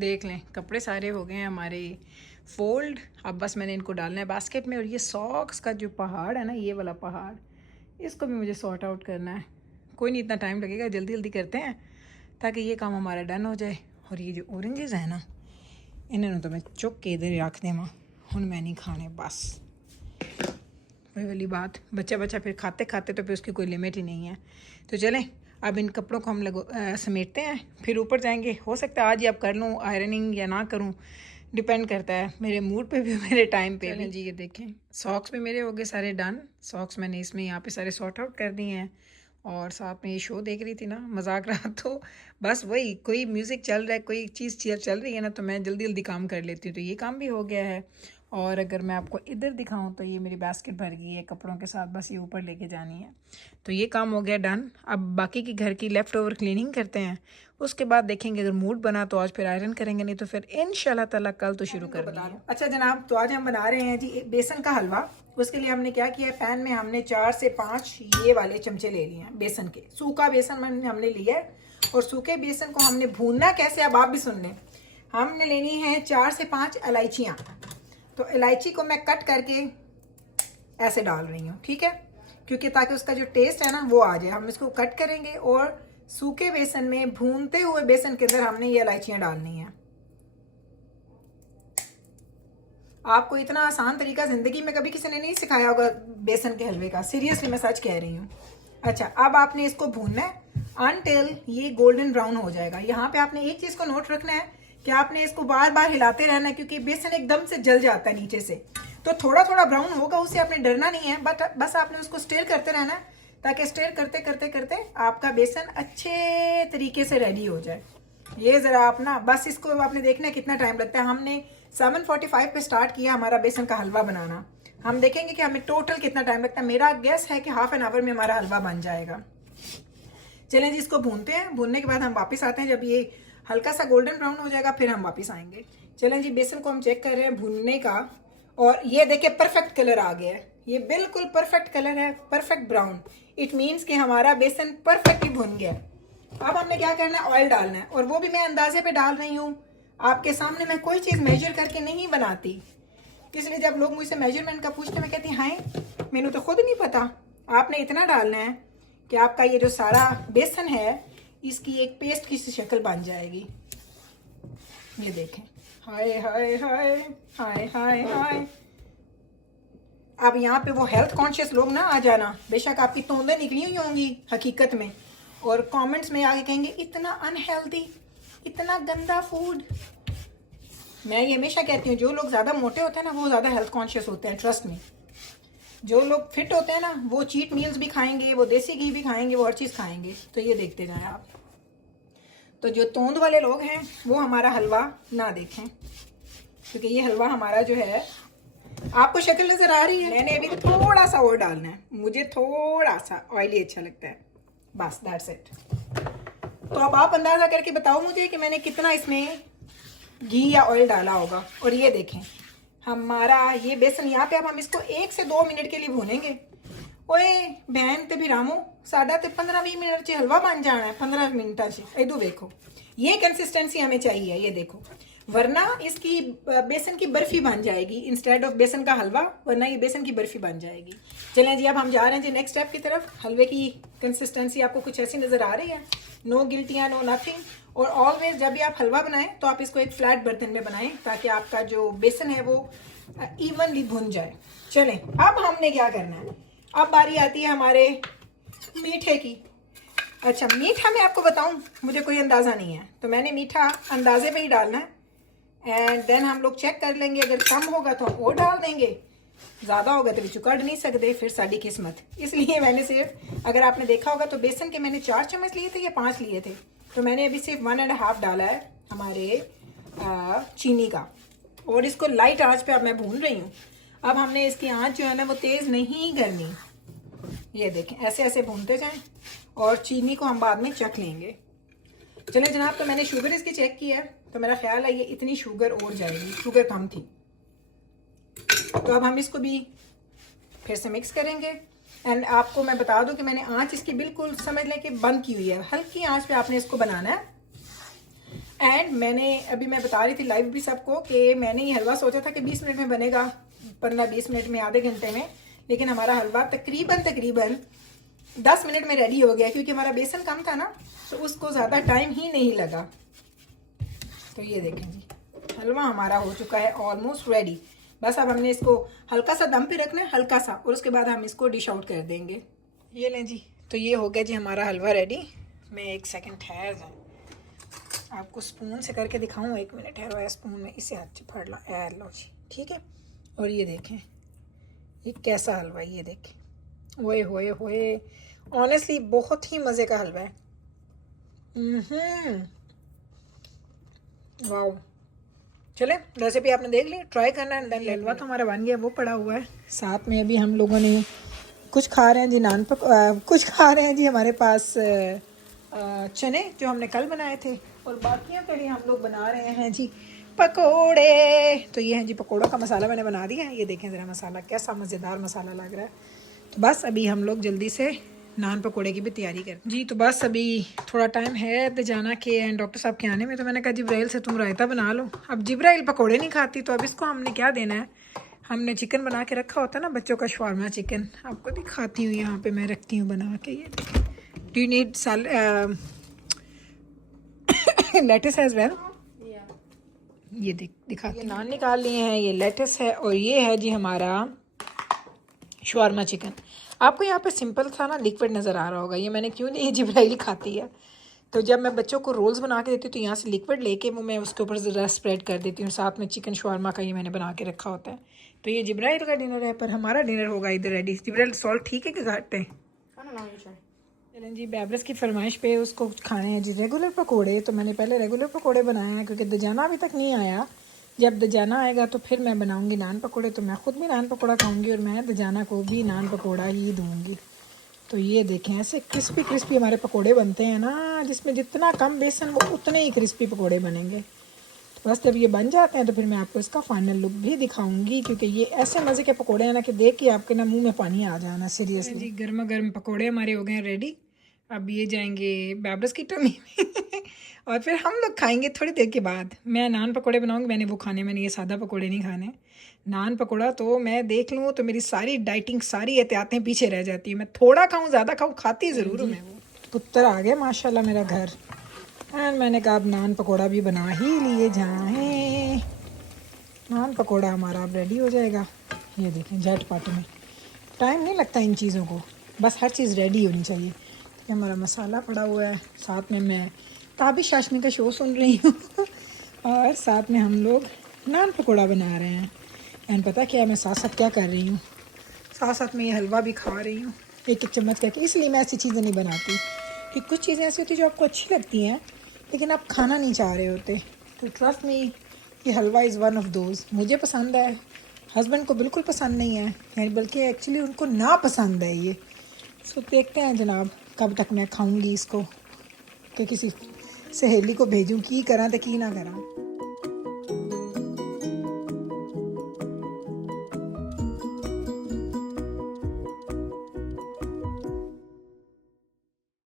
देख लें कपड़े सारे हो गए हैं हमारे फोल्ड। अब बस मैंने इनको डालना है बास्केट में। और ये सॉक्स का जो पहाड़ है ना, ये वाला पहाड़, इसको भी मुझे सॉर्ट आउट करना है। कोई नहीं, इतना टाइम लगेगा, जल्दी जल्दी करते हैं ताकि ये काम हमारा डन हो जाए। और ये जो ऑरेंजेस हैं ना, इन्होंने तो मैं चुक के इधर रख देवा, हुन मैं नहीं खाने। बस वही वाली बात, बच्चा बच्चा फिर खाते खाते तो फिर उसकी कोई लिमिट ही नहीं है। तो चलें अब इन कपड़ों को हम समेटते हैं, फिर ऊपर जाएंगे। हो सकता है आज ही अब कर लूँ आयरनिंग या ना करूँ, डिपेंड करता है मेरे मूड पे भी, मेरे टाइम पे भी। जी ये देखें सॉक्स भी मेरे हो गए सारे डन। सॉक्स मैंने इसमें यहाँ पे सारे सॉर्ट आउट कर दिए हैं। और साथ में ये शो देख रही थी ना, मजाक रहा, तो बस वही कोई म्यूज़िक चल रहा है, कोई चीज़ चल रही है ना, तो मैं जल्दी जल्दी काम कर लेती हूँ। तो ये काम भी हो गया है। और अगर मैं आपको इधर दिखाऊं तो ये मेरी बास्केट भर गई है कपड़ों के साथ, बस ये ऊपर लेके जानी है। तो ये काम हो गया डन। अब बाकी की घर की लेफ़्ट ओवर क्लीनिंग करते हैं, उसके बाद देखेंगे अगर मूड बना तो आज फिर आयरन करेंगे, नहीं तो फिर इंशाल्लाह ताला कल तो शुरू कर देंगे। अच्छा जनाब, तो आज हम बना रहे हैं जी बेसन का हलवा। उसके लिए हमने क्या किया है, पैन में हमने 4 से 5 ये वाले चमचे ले लिए हैं बेसन के। सूखा बेसन हमने लिया है। और सूखे बेसन को हमने भूनना कैसे, अब आप भी सुन लें। हमने लेनी है 4 से 5 इलायचियाँ। तो इलायची को मैं कट करके ऐसे डाल रही हूँ, ठीक है, क्योंकि ताकि उसका जो टेस्ट है ना वो आ जाए। हम इसको कट करेंगे और सूखे बेसन में, भूनते हुए बेसन के अंदर हमने ये इलायचियाँ डालनी है। आपको इतना आसान तरीका ज़िंदगी में कभी किसी ने नहीं सिखाया होगा बेसन के हलवे का, सीरियसली मैं सच कह रही हूँ। अच्छा, अब आपने इसको भूनना है अनटिल ये गोल्डन ब्राउन हो जाएगा। यहाँ पे आपने एक चीज़ को नोट रखना है कि आपने इसको बार बार हिलाते रहना है, क्योंकि बेसन एकदम से जल जाता है नीचे से। तो थोड़ा थोड़ा ब्राउन होगा, उससे आपने डरना नहीं है, बट बस आपने उसको स्टिर करते रहना है, ताकि स्टिर करते करते करते आपका बेसन अच्छे तरीके से रेडी हो जाए। ये ज़रा आप ना बस इसको आपने देखना है कितना टाइम लगता है। हमने 7:45 पे स्टार्ट किया हमारा बेसन का हलवा बनाना। हम देखेंगे कि हमें टोटल कितना टाइम लगता है। मेरा गेस है कि हाफ एन आवर में हमारा हलवा बन जाएगा। चलें जी, इसको भूनते हैं। भूनने के बाद हम वापस आते हैं, जब ये हल्का सा गोल्डन ब्राउन हो जाएगा फिर हम वापस आएंगे। चलें जी, बेसन को हम चेक कर रहे हैं भूनने का, और ये देखिए परफेक्ट कलर आ गया है। ये बिल्कुल परफेक्ट कलर है, परफेक्ट ब्राउन। इट मीन्स कि हमारा बेसन परफेक्टली भुन गया। अब हमने क्या करना है, ऑयल डालना है, और वो भी मैं अंदाजे पे डाल रही हूँ। आपके सामने मैं कोई चीज़ मेजर करके नहीं बनाती, इसलिए जब लोग मुझसे मेजरमेंट का पूछते मैं कहती हाय मैंने तो खुद नहीं पता। आपने इतना डालना है कि आपका ये जो सारा बेसन है इसकी एक पेस्ट की शक्ल बन जाएगी। ये देखें, हाय हाय हाय हाय हाय हाय। अब यहाँ पे वो हेल्थ कॉन्शियस लोग ना आ जाना, बेशक आपकी तोंदें निकली हुई होंगी हकीकत में, और कमेंट्स में आगे कहेंगे इतना अनहेल्दी, इतना गंदा फूड। मैं ये हमेशा कहती हूँ जो लोग ज़्यादा मोटे होते हैं ना वो ज़्यादा हेल्थ कॉन्शियस होते हैं, ट्रस्ट में। जो लोग फिट होते हैं ना वो चीट मील्स भी खाएंगे, वो देसी घी भी खाएंगे, वो हर चीज़ खाएंगे। तो ये देखते जाएं आप। तो जो तोंद वाले लोग हैं वो हमारा हलवा ना देखें, क्योंकि ये हलवा हमारा जो है, आपको शक्ल नज़र आ रही है। मैंने अभी थोड़ा सा और डालना है, मुझे थोड़ा सा ऑयली अच्छा लगता है, बस दैट्स इट। तो अब आप अंदाज़ा करके बताओ मुझे कि मैंने कितना इसमें घी या ऑयल डाला होगा। और ये देखें हमारा ये बेसन, यहाँ पे अब हम इसको 1 से 2 मिनट के लिए भूनेंगे। ओए बहन ते भी रामो, साढ़ा ते 15-20 मिनट से हलवा बन जाना है, 15 मिनट से। इधर देखो ये कंसिस्टेंसी हमें चाहिए, ये देखो, वरना इसकी बेसन की बर्फी बन जाएगी इंस्टेड ऑफ बेसन का हलवा, वरना ये बेसन की बर्फी बन जाएगी। चलें जी, अब हम जा रहे हैं जी नेक्स्ट स्टेप की तरफ। हलवे की कंसिस्टेंसी आपको कुछ ऐसी नज़र आ रही है, नो गिल्टियाँ नो नथिंग। और ऑलवेज जब भी आप हलवा बनाएं तो आप इसको एक फ्लैट बर्तन में बनाएं, ताकि आपका जो बेसन है वो इवनली भुन जाए। चलें, अब हमने क्या करना है, अब बारी आती है हमारे मीठे की। अच्छा, मीठा मैं आपको बताऊं, मुझे कोई अंदाज़ा नहीं है, तो मैंने मीठा अंदाजे पे ही डालना है। एंड देन हम लोग चेक कर लेंगे, अगर कम होगा तो हम और डाल देंगे, ज़्यादा होगा तो बिचू कढ़ नहीं सकते, फिर साड़ी किस्मत। इसलिए मैंने सिर्फ, अगर आपने देखा होगा तो बेसन के मैंने 4 चम्मच लिए थे या 5 लिए थे, तो मैंने अभी सिर्फ 1.5 डाला है हमारे चीनी का। और इसको लाइट आंच पे अब मैं भून रही हूँ। अब हमने इसकी आंच जो है ना वो तेज़ नहीं करनी। ये देखें ऐसे ऐसे भूनते जाएं, और चीनी को हम बाद में चख लेंगे। चलें जनाब, तो मैंने शुगर इसकी चेक की है, तो मेरा ख्याल है ये इतनी शुगर और जाएगी, शुगर कम थी। तो अब हम इसको भी फिर से मिक्स करेंगे। एंड आपको मैं बता दूं कि मैंने आंच इसकी बिल्कुल समझ लें कि बंद की हुई है, हल्की आंच पे आपने इसको बनाना है। एंड मैंने अभी मैं बता रही थी लाइव भी सबको कि मैंने ये हलवा सोचा था कि 20 मिनट में बनेगा, 15-20 मिनट में, आधे घंटे में, लेकिन हमारा हलवा तकरीबन 10 मिनट में रेडी हो गया, क्योंकि हमारा बेसन कम था ना, तो उसको ज़्यादा टाइम ही नहीं लगा। तो ये देखें जी, हलवा हमारा हो चुका है ऑलमोस्ट रेडी। बस अब हमने इसको हल्का सा दम पे रखना है, हल्का सा, और उसके बाद हम इसको डिश आउट कर देंगे। ये लें जी, तो ये हो गया जी हमारा हलवा रेडी। मैं एक सेकंड ठहर जाए, आपको स्पून से करके दिखाऊं। 1 मिनट ठहरो, स्पून में इसे हाथ से फाड़ लो, लो जी, ठीक है। और ये देखें ये कैसा हलवा, ये देखें, ओए होए होए, ऑनेस्टली बहुत ही मज़े का हलवा है। वाओ, चले रेसिपी आपने देख ली, ट्राई करना है। देन हलवा तो हमारा बन गया, वो पड़ा हुआ है साथ में। अभी हम लोगों ने कुछ खा रहे हैं जी कुछ खा रहे हैं जी हमारे पास चने जो हमने कल बनाए थे, और बाकियों के लिए हम लोग बना रहे हैं जी पकोड़े। तो ये है जी पकोड़ों का मसाला मैंने बना दिया है। ये देखें ज़रा मसाला कैसा मज़ेदार मसाला लग रहा है। तो बस अभी हम लोग जल्दी से नान पकोड़े की भी तैयारी करते जी। तो बस अभी थोड़ा टाइम है दजाना के एंड डॉक्टर साहब के आने में, तो मैंने कहा जिब्राइल से तुम रायता बना लो। अब जिब्राइल पकोड़े नहीं खाती, तो अब इसको हमने क्या देना है, हमने चिकन बना के रखा होता है ना बच्चों का शवारमा चिकन, आपको दिखाती हूँ, यहाँ पे मैं रखती हूँ बना के। ये देखें, do you need lettuce as well. ये दिखाती, नान निकाल लिए हैं, ये लेटिस है, और ये है जी हमारा शवारमा चिकन। आपको यहाँ पे सिंपल सा ना लिक्विड नज़र आ रहा होगा, ये मैंने क्यों नहीं, जिब्राइल खाती है, तो जब मैं बच्चों को रोल्स बना के देती हूँ तो यहाँ से लिक्विड लेके वो मैं उसके ऊपर ज़रा स्प्रेड कर देती हूँ, साथ में चिकन शवारमा का ये मैंने बना के रखा होता है। तो ये जिब्राइल का डिनर है, पर हमारा डिनर होगा इधर रेडी। जिब्राइल सॉल्ट ठीक है कि घाट है? चलें जी, बैबरस की फरमाइश पे उसको खाने हैं जी रेगुलर पकोड़े। तो मैंने पहले रेगुलर पकोड़े बनाए हैं, क्योंकि दजाना अभी तक नहीं आया। जब दजाना आएगा तो फिर मैं बनाऊंगी नान पकोड़े। तो मैं ख़ुद भी नान पकोड़ा खाऊंगी और मैं दजाना को भी नान पकोड़ा ही दूंगी। तो ये देखें, ऐसे क्रिस्पी क्रिस्पी हमारे पकोड़े बनते हैं ना, जिसमें जितना कम बेसन वो उतने ही क्रिस्पी पकोड़े बनेंगे। तो बस जब ये बन जाते हैं तो फिर मैं आपको इसका फाइनल लुक भी दिखाऊंगी, क्योंकि ये ऐसे मज़े के पकोड़े हैं ना कि देख के आपके ना मुंह में पानी आ जाना सीरियसली जी। गर्मा गर्म पकोड़े हमारे हो गए हैं रेडी। अब ये जाएंगे बैबरस की टमी में और फिर हम लोग खाएंगे थोड़ी देर के बाद। मैं नान पकोड़े बनाऊंगी, मैंने वो खाने, मैंने ये सादा पकोड़े नहीं खाने। नान पकोड़ा तो मैं देख लूँ तो मेरी सारी डाइटिंग, सारी एहतियातें पीछे रह जाती है। मैं थोड़ा खाऊँ ज़्यादा खाऊँ, खाती ज़रूर हूँ मैं। वो पुत्र आ गया माशाल्लाह मेरा घर, एंड मैंने कहा अब नान पकोड़ा भी बना ही लिए जाएं। नान पकोड़ा हमारा अब रेडी हो जाएगा। ये देखें, झटपट में, टाइम नहीं लगता इन चीज़ों को, बस हर चीज़ रेडी होनी चाहिए। तो हमारा मसाला पड़ा हुआ है, साथ में मैं ताबिश हाशमी का शो सुन रही हूँ और साथ में हम लोग नान पकोड़ा बना रहे हैं। एंड पता क्या, मैं साथ साथ क्या कर रही हूँ, साथ साथ में ये हलवा भी खा रही हूँ एक एक चम्मच करके। इसलिए मैं ऐसी चीज़ें नहीं बनाती कि कुछ चीज़ें ऐसी होती हैं जो आपको अच्छी लगती हैं लेकिन आप खाना नहीं चाह रहे होते। तो ट्रस्ट मी, ये हलवा इज़ वन ऑफ दोज। मुझे पसंद है, हस्बैंड को बिल्कुल पसंद नहीं है, बल्कि एक्चुअली उनको ना पसंद है ये। सो देखते हैं जनाब कब तक मैं खाऊंगी इसको, कि किसी सहेली को भेजूं की करा तो की ना करा।